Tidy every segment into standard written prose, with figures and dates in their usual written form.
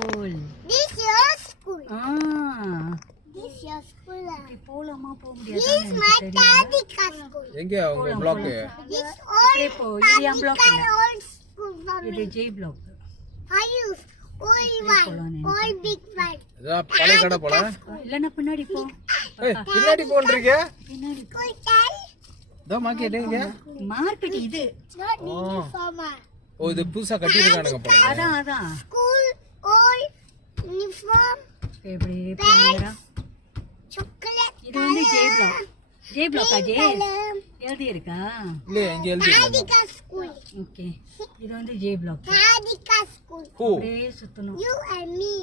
school. This your school. This your school. போலாமா போக This முடியாது my Tadika school. எங்க உங்க பிளாக் This all போ இது என் block இல்ல old school for இது me. J block. I use all one, all big one. இதான் பழைய கடை போல இல்லன்னா பின்னாடி போ ஏய் பின்னாடி போன்றீங்க பின்னாடி School tell. இதோ மார்க்கெட்டுங்க மார்க்கெட் இது Not uniform. ஓ இது புதுசா கட்டி இருக்கானுங்க போல அதான் School all uniform. எப்படி போறா Chocolate. இது வந்து J block அஜே color. எழுதி இருக்கா இல்ல எங்க எழுதி Tadika school. ஓகே இது வந்து J block Tadika school. ஓ அப்படியே சுத்தணும் You and me.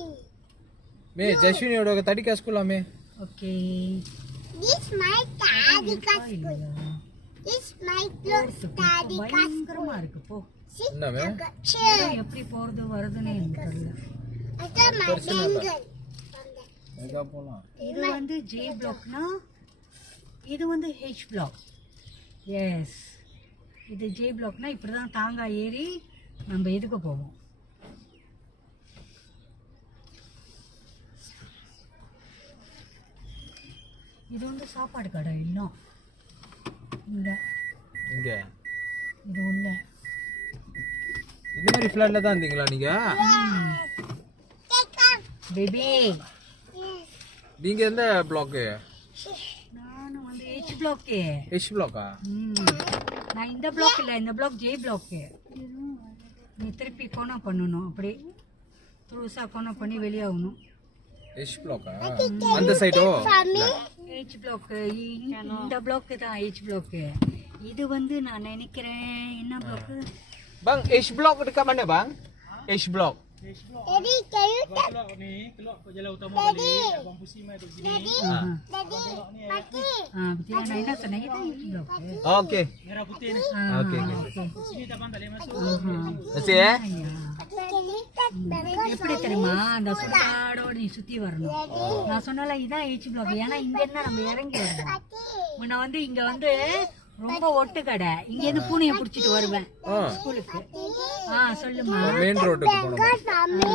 மே ஜஸ்வினியோட தடிக்கா ஸ்கூல் ஆமே okay This my Tadika school. This my clothes Tadika school. பயங்கரமா இருக்கு போ See, என்னவே I got chair. எப்படி போறது வருதுன்னு எனக்கு தெரியல I got my bangle. எங்க போலாம் இது வந்து J blockனா இது வந்து H block எஸ் இது J blockனா இப்படிதான் தாங்கா ஏறி நம்ம இதுக்கு போவோம் இது வந்து சாப்பாடு கடை இன்னும் இந்த இங்க இது உள்ள இந்த மாதிரி ஃபிளாட்ல தான் இருந்தீங்களா நீங்க Take up. பேபி நீங்க எந்த பிளாக் நானும் வந்து H block ஹெச் பிளாக்கா நான் இந்த பிளாக் இல்லை இந்த பிளாக் J block நீ திருப்பி கோனா பண்ணணும் அப்படி துருசா கோனா பண்ணி வெளியாகணும் ஹெச் பிளாக்கா அந்த சைடோ For me, H block இந்த பிளாக் தான் H block இது வந்து நான் நினைக்கிறேன் என்ன black bang H block dekat mana bang H block Daddy, can you tell? Daddy, Daddy, Mati. பத்தியா நான் என்ன சொன்னேன் இது H block okey okey masih ya Can you tell? எப்படி தெரியுமா அந்த சுத்தாடோட நீ சுத்தி வரணும் நான் சொன்னால இதான் H block ஏன்னா இங்க என்ன நம்ம இறங்கி வரணும் முன்ன வந்து இங்க வந்து ரொம்ப ஒட்டு கடை இங்க இருந்து பூனையை புடிச்சிட்டு வருவேன் ஸ்கூலுக்கு சொல்லுமா main road க்கு போணும் For me.